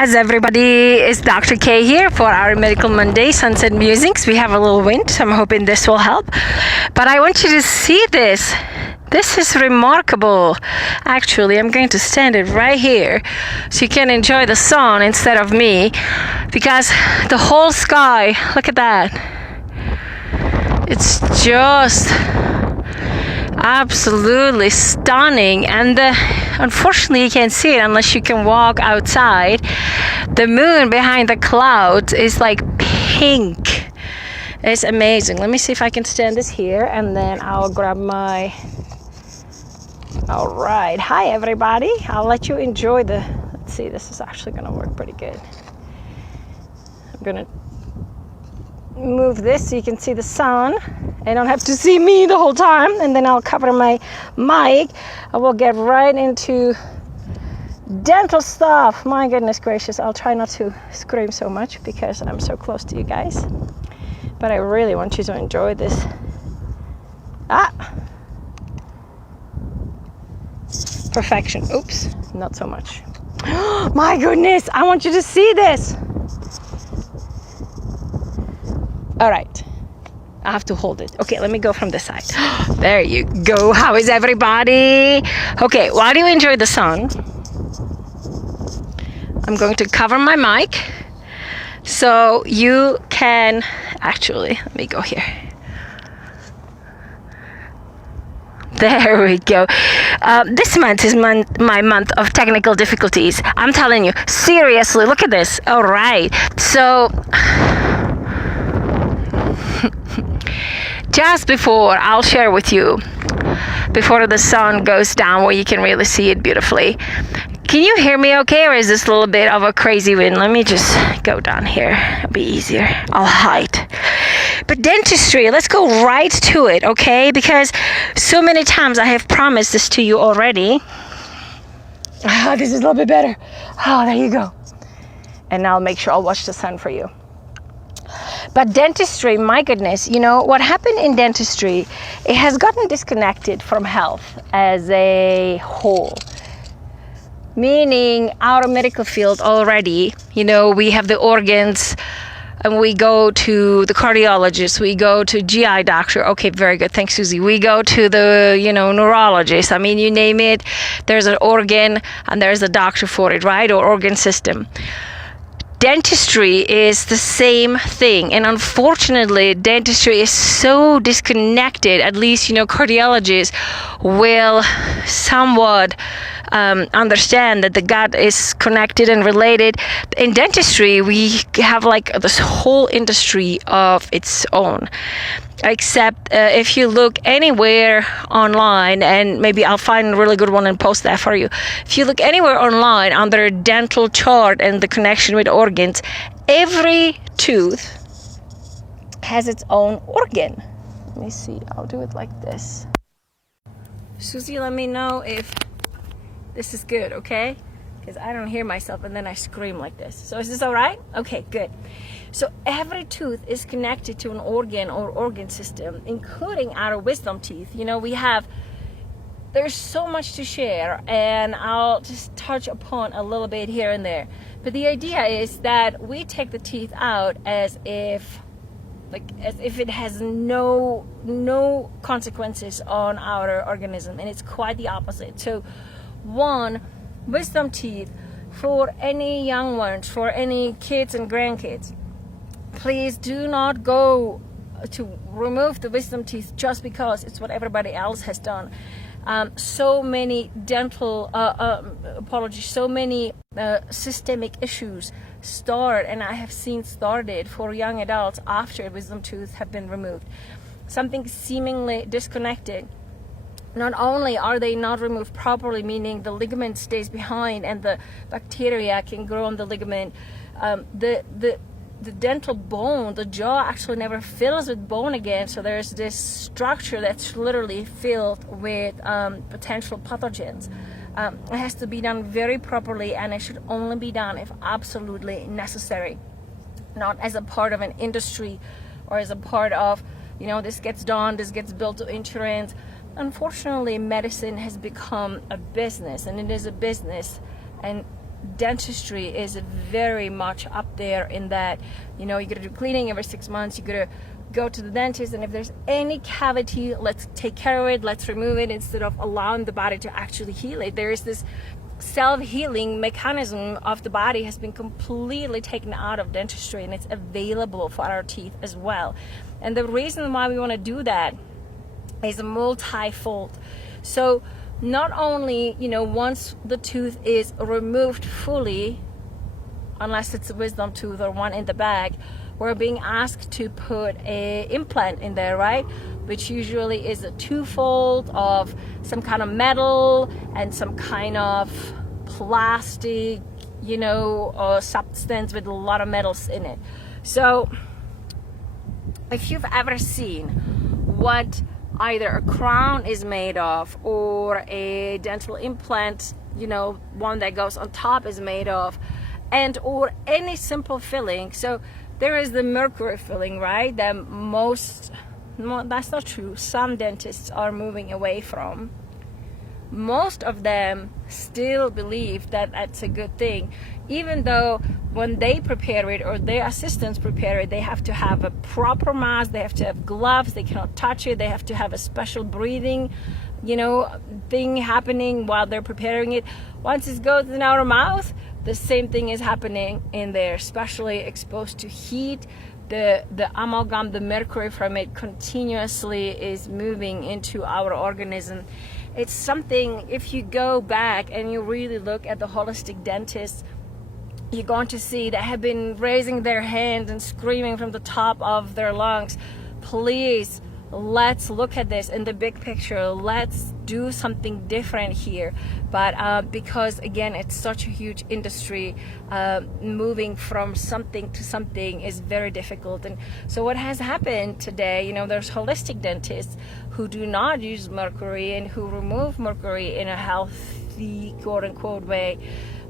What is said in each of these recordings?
How's everybody? It's Dr. K here for our Medical Monday Sunset Musings. We have a little wind, so I'm hoping this will help. But I want you to see this. This is remarkable. Actually, I'm going to stand it right here so you can enjoy the sun instead of me, because the whole sky, look at that. It's just absolutely stunning, and unfortunately you can't see it unless you can walk outside. The moon behind the clouds is like pink. It's amazing. Let me see if I can stand this here, and then I'll grab my... All right, hi everybody. I'll let you enjoy the... Let's see, this is actually gonna work pretty good. I'm gonna move this so you can see the sun. I don't have to see me the whole time, and then I'll cover my mic. I will get right into dental stuff. My goodness gracious, I'll try not to scream so much because I'm so close to you guys. But I really want you to enjoy this. Perfection. Oops, not so much. My goodness, I want you to see this. All right. I have to hold it. Okay, let me go from this side. There you go. How is everybody? Okay, while you enjoy the sun, I'm going to cover my mic so you can actually, let me go here. There we go. This month is my month of technical difficulties. I'm telling you, seriously, look at this. All right. So just before, I'll share with you, before the sun goes down where you can really see it beautifully. Can you hear me okay, or is this a little bit of a crazy wind? Let me just go down here. It'll be easier. I'll hide. But dentistry, let's go right to it, okay? Because so many times I have promised this to you already. This is a little bit better. Oh, there you go. And I'll make sure I'll watch the sun for you. But dentistry, my goodness, you know, what happened in dentistry, it has gotten disconnected from health as a whole. Meaning our medical field already, you know, we have the organs, and we go to the cardiologist, we go to GI doctor. Okay, very good. Thanks, Susie. We go to the, neurologist. I mean, you name it, there's an organ and there's a doctor for it, right? Or organ system. Dentistry is the same thing, and unfortunately dentistry is so disconnected. At least cardiologists will somewhat understand that the gut is connected and related. In dentistry we have like this whole industry of its own, except if you look anywhere online, and maybe I'll find a really good one and post that for you. If you look anywhere online under dental chart and the connection with organs, every tooth has its own organ. Let me see, I'll do it like this. Susie, let me know if this is good, okay? Because I don't hear myself and then I scream like this. So is this all right? Okay, good. So every tooth is connected to an organ or organ system, including our wisdom teeth. There's so much to share, and I'll just touch upon a little bit here and there. But the idea is that we take the teeth out as if it has no consequences on our organism, and it's quite the opposite. So one, wisdom teeth, for any young ones, for any kids and grandkids, please do not go to remove the wisdom teeth just because it's what everybody else has done. So many dental so many systemic issues start, and I have seen started for young adults after wisdom tooth have been removed. Something seemingly disconnected. Not only are they not removed properly, meaning the ligament stays behind and the bacteria can grow on the ligament, the dental bone, the jaw actually never fills with bone again, so there's this structure that's literally filled with potential pathogens. It has to be done very properly, and it should only be done if absolutely necessary, not as a part of an industry or as a part of, this gets done, this gets built to insurance. Unfortunately, medicine has become a business, and it is a business, and dentistry is very much up there in that, you know, you gotta do cleaning every 6 months, you gotta go to the dentist, and if there's any cavity, let's take care of it, let's remove it instead of allowing the body to actually heal it. There is this self-healing mechanism of the body has been completely taken out of dentistry, and it's available for our teeth as well. And the reason why we want to do that is multifold. So not only, you know, once the tooth is removed fully, unless it's a wisdom tooth or one in the back, we're being asked to put a implant in there, right? Which usually is a twofold of some kind of metal and some kind of plastic, you know, substance with a lot of metals in it. So if you've ever seen what either a crown is made of or a dental implant, you know, one that goes on top is made of, and or any simple filling. So there is the mercury filling, right, that that's not true, some dentists are moving away from. Most of them still believe that that's a good thing, even though when they prepare it or their assistants prepare it, they have to have a proper mask, they have to have gloves, they cannot touch it, they have to have a special breathing, you know, thing happening while they're preparing it. Once it goes in our mouth, the same thing is happening in there, especially exposed to heat. The amalgam, the mercury from it continuously is moving into our organism. It's something, if you go back and you really look at the holistic dentists, you're going to see they have been raising their hands and screaming from the top of their lungs, please, let's look at this in the big picture, let's do something different here. But because again, it's such a huge industry, moving from something to something is very difficult. And so what has happened today, you know, there's holistic dentists who do not use mercury and who remove mercury in a healthy, quote unquote, way,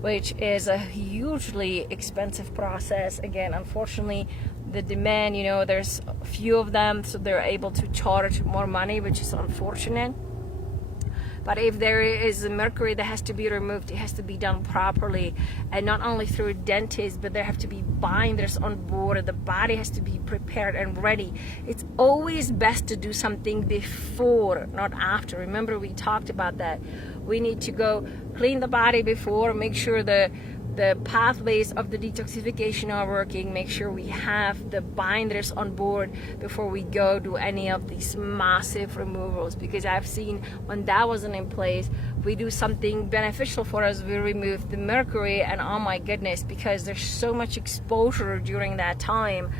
which is a hugely expensive process. Again, unfortunately, the demand, you know, there's a few of them, so they're able to charge more money, which is unfortunate. But if there is a mercury that has to be removed, it has to be done properly, and not only through a dentist, but there have to be binders on board. The body has to be prepared and ready. It's always best to do something before, not after. Remember, we talked about that. We need to go clean the body before, make sure the pathways of the detoxification are working, make sure we have the binders on board before we go do any of these massive removals. Because I've seen when that wasn't in place, we do something beneficial for us, we remove the mercury, and oh my goodness, because there's so much exposure during that time,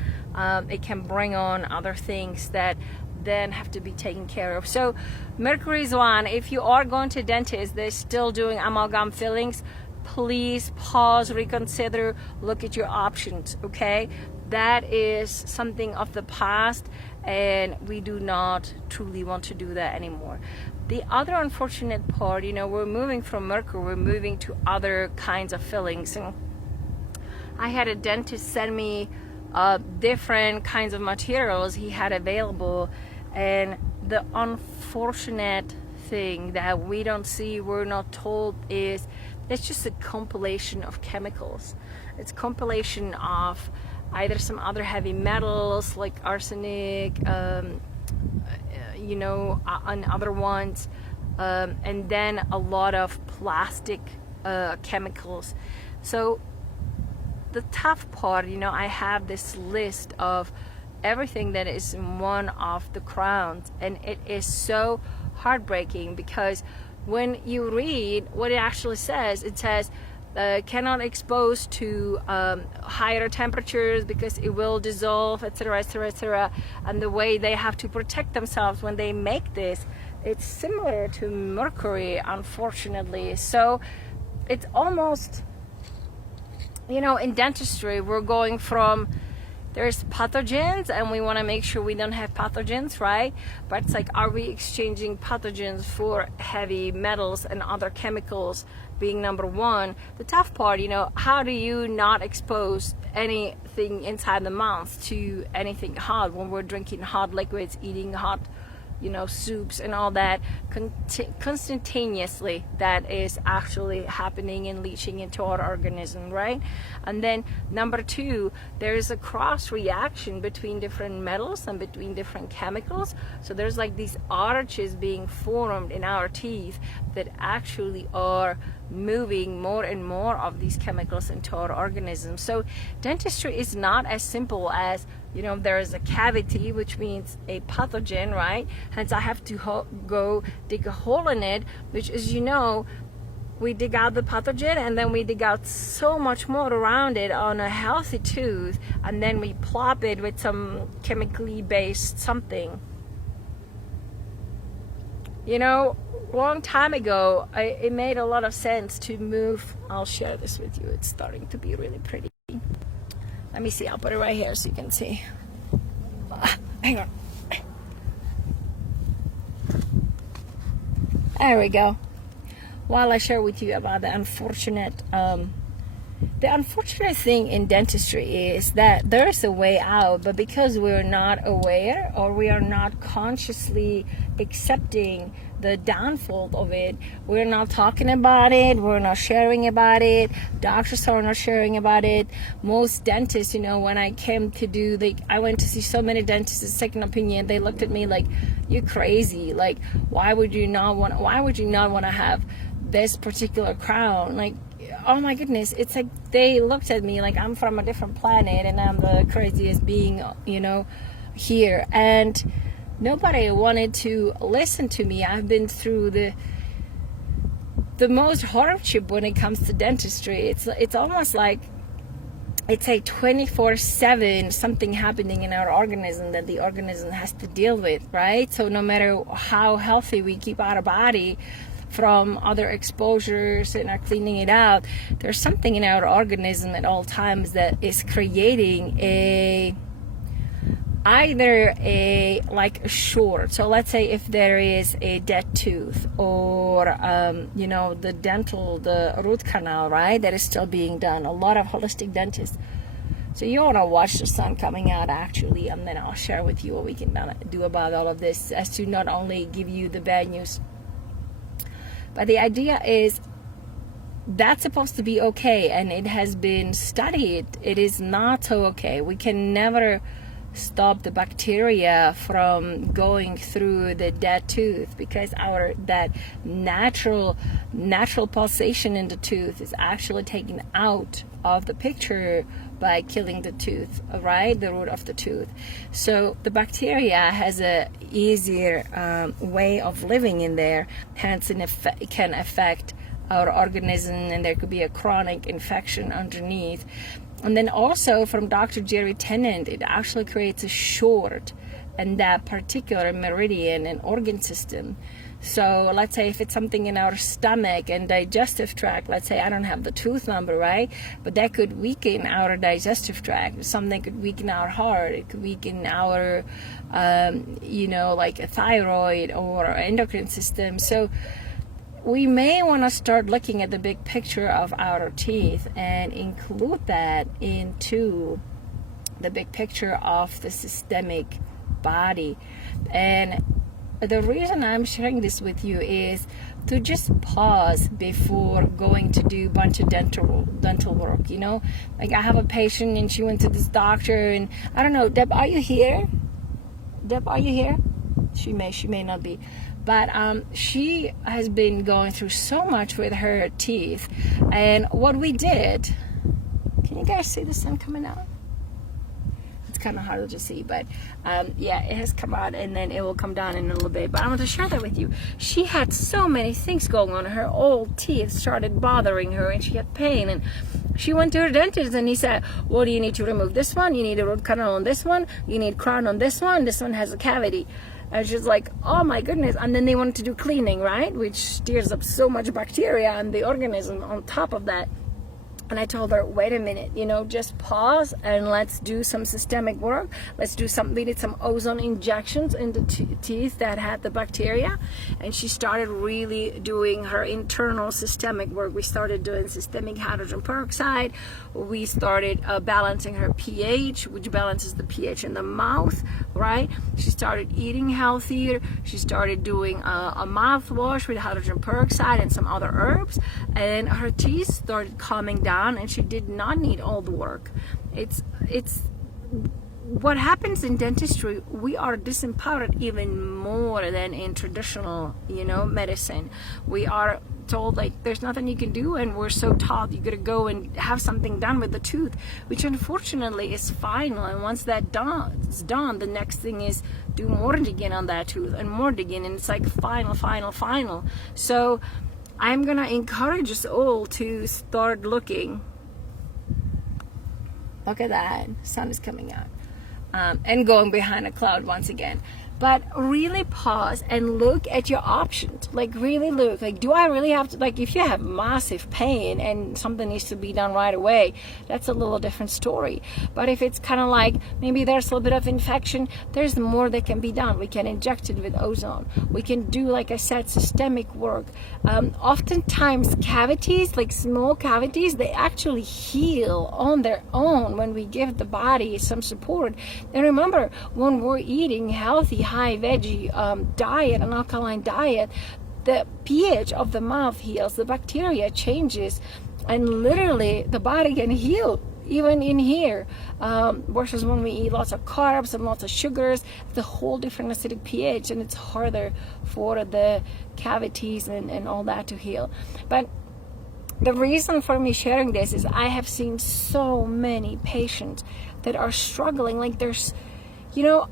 it can bring on other things that then have to be taken care of. So mercury is one. If you are going to dentist, they're still doing amalgam fillings, please pause, reconsider, look at your options, okay? That is something of the past, and we do not truly want to do that anymore. The other unfortunate part, you know, we're moving from mercury, we're moving to other kinds of fillings. And I had a dentist send me different kinds of materials he had available, and the unfortunate thing that we don't see, we're not told, is it's just a compilation of chemicals. It's compilation of either some other heavy metals like arsenic, you know, and other ones, and then a lot of plastic chemicals. So the tough part, you know, I have this list of everything that is in one of the crowns, and it is so heartbreaking because when you read what it actually says, it says cannot expose to higher temperatures because it will dissolve, etc., etc., etc. And the way they have to protect themselves when they make this, it's similar to mercury, unfortunately. So it's almost, you know, in dentistry, we're going from, there's pathogens and we want to make sure we don't have pathogens, right? But it's like, are we exchanging pathogens for heavy metals and other chemicals being number one? The tough part, you know, how do you not expose anything inside the mouth to anything hot when we're drinking hot liquids, eating hot soups and all that constantaneously. That is actually happening and leaching into our organism, right? And then number two, there is a cross reaction between different metals and between different chemicals. So there's like these arches being formed in our teeth that actually are moving more and more of these chemicals into our organism. So dentistry is not as simple as, there is a cavity, which means a pathogen, right? Hence I have to go dig a hole in it, which is, we dig out the pathogen and then we dig out so much more around it on a healthy tooth, and then we plop it with some chemically based something. Long time ago, it made a lot of sense to move. I'll share this with you. It's starting to be really pretty. Let me see. I'll put it right here so you can see. Hang on. There we go. While I share with you about the unfortunate thing in dentistry is that there's a way out, but because we're not aware or we are not consciously accepting the downfall of it, we're not talking about it, we're not sharing about it, doctors are not sharing about it. Most dentists, when I came to I went to see so many dentists, a second opinion, they looked at me like, you're crazy. Like, why would you not want to have this particular crown? Like, oh my goodness, it's like they looked at me like I'm from a different planet and I'm the craziest being, here. And nobody wanted to listen to me. I've been through the most hardship when it comes to dentistry. It's almost like it's a 24/7 something happening in our organism that the organism has to deal with, right? So no matter how healthy we keep our body from other exposures and are cleaning it out, there's something in our organism at all times that is creating either a short. So let's say if there is a dead tooth or the root canal, right, that is still being done. A lot of holistic dentists. So you want to watch the sun coming out actually, and then I'll share with you what we can do about all of this, as to not only give you the bad news, but the idea is that's supposed to be okay, and it has been studied. It is not so okay. We can never stop the bacteria from going through the dead tooth, because that natural pulsation in the tooth is actually taken out of the picture by killing the tooth, right, the root of the tooth. So the bacteria has a easier way of living in there, hence it can affect our organism, and there could be a chronic infection underneath. And then also from Dr. Jerry Tennant, it actually creates a short in that particular meridian and organ system. So let's say if it's something in our stomach and digestive tract, let's say I don't have the tooth number, right? But that could weaken our digestive tract. Something could weaken our heart. It could weaken our, like a thyroid or endocrine system. So we may want to start looking at the big picture of our teeth and include that into the big picture of the systemic body. And the reason I'm sharing this with you is to just pause before going to do a bunch of dental work. Like I have a patient and she went to this doctor, and I don't know, Deb, are you here? She may not be. But she has been going through so much with her teeth. And what we did, can you guys see the sun coming out? It's kind of hard to see, but yeah, it has come out, and then it will come down in a little bit. But I want to share that with you. She had so many things going on. Her old teeth started bothering her, and she had pain. And she went to her dentist, and he said, well, do you need to remove this one? You need a root canal on this one. You need crown on this one. This one has a cavity. And she's like, oh my goodness. And then they wanted to do cleaning, right? Which stirs up so much bacteria and the organism on top of that. And I told her, wait a minute, just pause and let's do some systemic work. We did some ozone injections in the teeth that had the bacteria. And she started really doing her internal systemic work. We started doing systemic hydrogen peroxide. We started balancing her pH, which balances the pH in the mouth, right? She started eating healthier. She started doing a mouthwash with hydrogen peroxide and some other herbs. And her teeth started calming down. And she did not need all the work. It's what happens in dentistry. We are disempowered even more than in traditional, medicine. We are told like there's nothing you can do, and we're so taught you gotta go and have something done with the tooth, which unfortunately is final. And once that is done, the next thing is do more digging on that tooth and more digging, and it's like final. So I'm gonna encourage us all to start looking. Look at that, sun is coming out, and going behind a cloud once again. But really pause and look at your options. Like really look, like do I really have to, like if you have massive pain and something needs to be done right away, that's a little different story. But if it's kind of like maybe there's a little bit of infection, there's more that can be done. We can inject it with ozone. We can do, like I said, systemic work. Oftentimes cavities, like small cavities, they actually heal on their own when we give the body some support. And remember, when we're eating healthy, high veggie diet, an alkaline diet, the pH of the mouth heals, the bacteria changes, and literally the body can heal even in here, versus when we eat lots of carbs and lots of sugars. It's a whole different acidic pH, and it's harder for the cavities and all that to heal. But the reason for me sharing this is I have seen so many patients that are struggling. Like there's,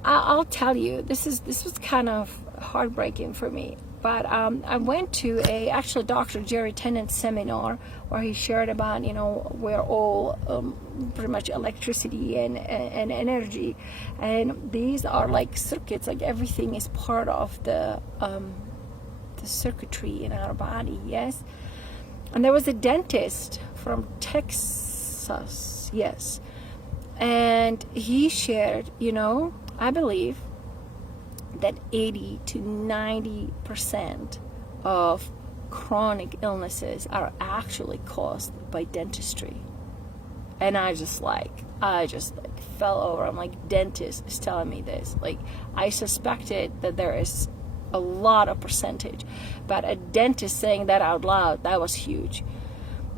I'll tell you, this was kind of heartbreaking for me. But I went to actually Dr. Jerry Tennant's seminar where he shared about, we're all pretty much electricity and energy. And these are like circuits, like everything is part of the circuitry in our body, yes? And there was a dentist from Texas, yes. And he shared, I believe that 80 to 90% of chronic illnesses are actually caused by dentistry. And I just fell over. I'm like, dentist is telling me this. Like, I suspected that there is a lot of percentage, but a dentist saying that out loud, that was huge.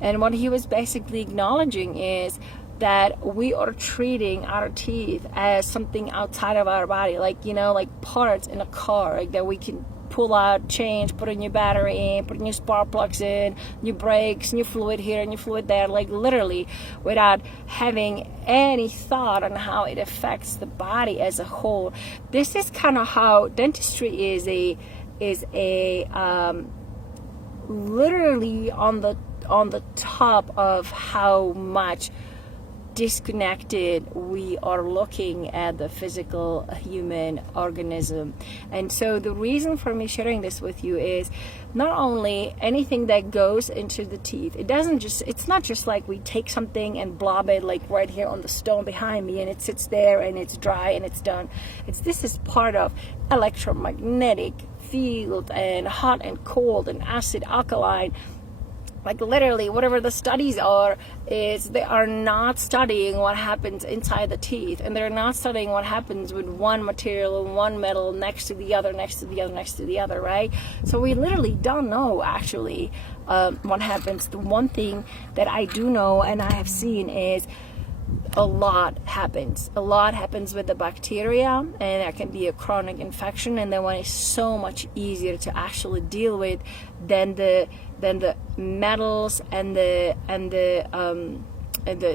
And what he was basically acknowledging is that we are treating our teeth as something outside of our body, like like parts in a car, like that we can pull out, change, put a new battery in, put new spark plugs in, new brakes, new fluid here, new fluid there, like literally without having any thought on how it affects the body as a whole. This is kind of how dentistry is literally on the top of how much disconnected we are looking at the physical human organism. And so the reason for me sharing this with you is not only anything that goes into the teeth, it's not just like we take something and blob it like right here on the stone behind me and it sits there and it's dry and it's done. This is part of electromagnetic field and hot and cold and acid, alkaline. Like literally whatever the studies are, is they are not studying what happens inside the teeth, and they're not studying what happens with one material and one metal next to the other, right? So we literally don't know actually what happens. The one thing that I do know and I have seen is a lot happens with the bacteria, and there can be a chronic infection, and that one is so much easier to actually deal with than the metals and the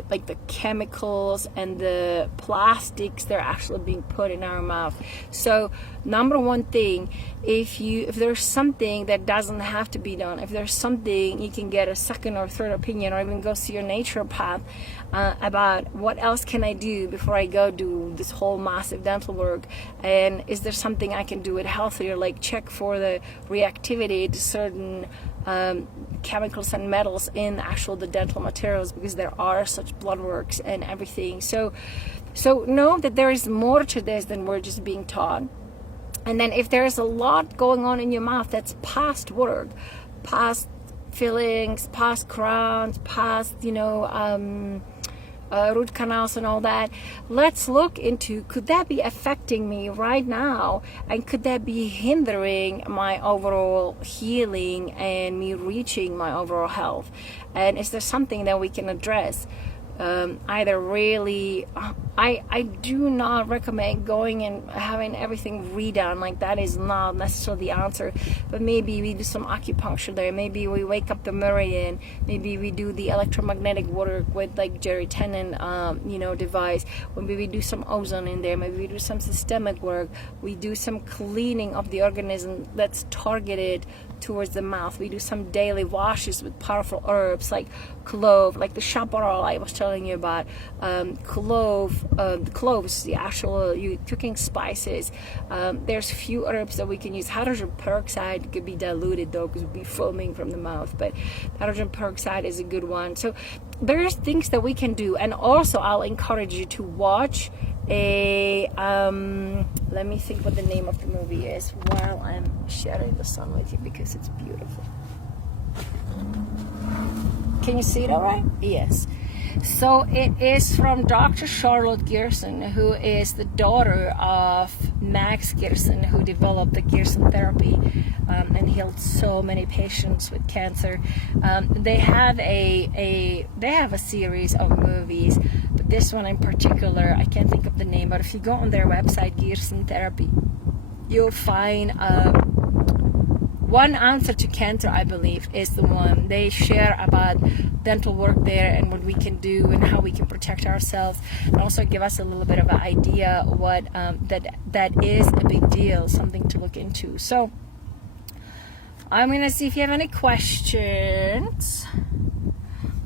like the chemicals and the plastics that are actually being put in our mouth. So number one thing, if there's something that doesn't have to be done, if there's something you can get a second or third opinion, or even go see your naturopath about what else can I do before I go do this whole massive dental work, and is there something I can do it healthier, like check for the reactivity to certain chemicals and metals in the dental materials, because there are such blood works and everything. So know that there is more to this than we're just being taught. And then if there's a lot going on in your mouth that's past work, past fillings, past crowns, past, root canals and all that, let's look into, could that be affecting me right now, and could that be hindering my overall healing and me reaching my overall health? And is there something that we can address? Either really, I do not recommend going and having everything redone. Like, that is not necessarily the answer, but maybe we do some acupuncture there, maybe we wake up the meridian, maybe we do the electromagnetic work with like Jerry Tenen device, maybe we do some ozone in there, maybe we do some systemic work, we do some cleaning of the organism that's targeted towards the mouth, we do some daily washes with powerful herbs like clove, like the chaparral I was telling you about, cloves, the actual cooking spices. There's few herbs that we can use. Hydrogen peroxide could be diluted though, because we'll be foaming from the mouth, but hydrogen peroxide is a good one. So there's things that we can do. And also I'll encourage you to watch let me think what the name of the movie is while I'm sharing the sun with you, because it's beautiful. Can you see it all right? Yes. So it is from Dr. Charlotte Gerson, who is the daughter of Max Gerson, who developed the Gerson therapy and healed so many patients with cancer. They have a series of movies, but this one in particular, I can't think of the name, but if you go on their website, Gerson Therapy, you'll find One Answer to Cancer, I believe, is the one. They share about dental work there and what we can do and how we can protect ourselves, and also give us a little bit of an idea what that is a big deal, something to look into. So I'm gonna see if you have any questions.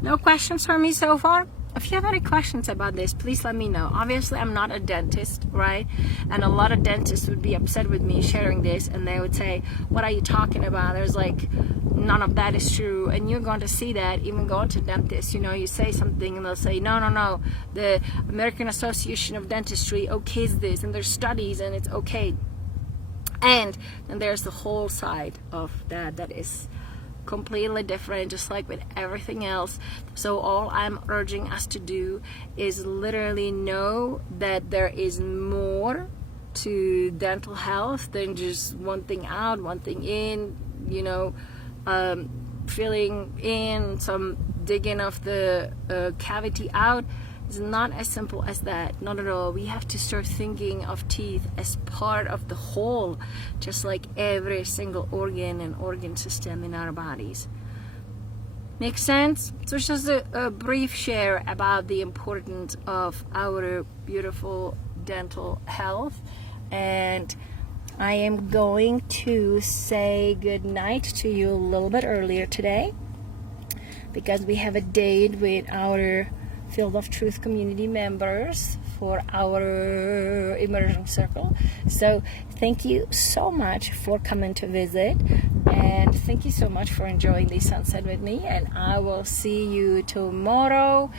No questions for me so far? If you have any questions about this, please let me know. Obviously, I'm not a dentist, right? And a lot of dentists would be upset with me sharing this, and they would say, what are you talking about? There's like, none of that is true. And you're going to see that even going to dentists. You say something and they'll say, no. The American Association of Dentistry okays this, and there's studies and it's okay. And then there's the whole side of that is completely different, just like with everything else. So all I'm urging us to do is literally know that there is more to dental health than just one thing out, one thing in, filling in, some digging of the cavity out. It's not as simple as that, not at all. We have to start thinking of teeth as part of the whole, just like every single organ and organ system in our bodies. Make sense? So it's just a brief share about the importance of our beautiful dental health. And I am going to say good night to you a little bit earlier today, because we have a date with our Field of Truth community members for our immersion circle. So thank you so much for coming to visit, and thank you so much for enjoying the sunset with me, and I will see you tomorrow,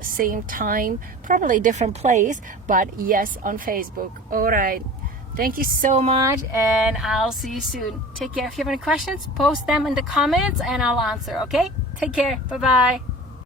same time, probably different place, but yes, on Facebook. All right, thank you so much, and I'll see you soon. Take care. If you have any questions, post them in the comments and I'll answer. Okay, take care. Bye bye.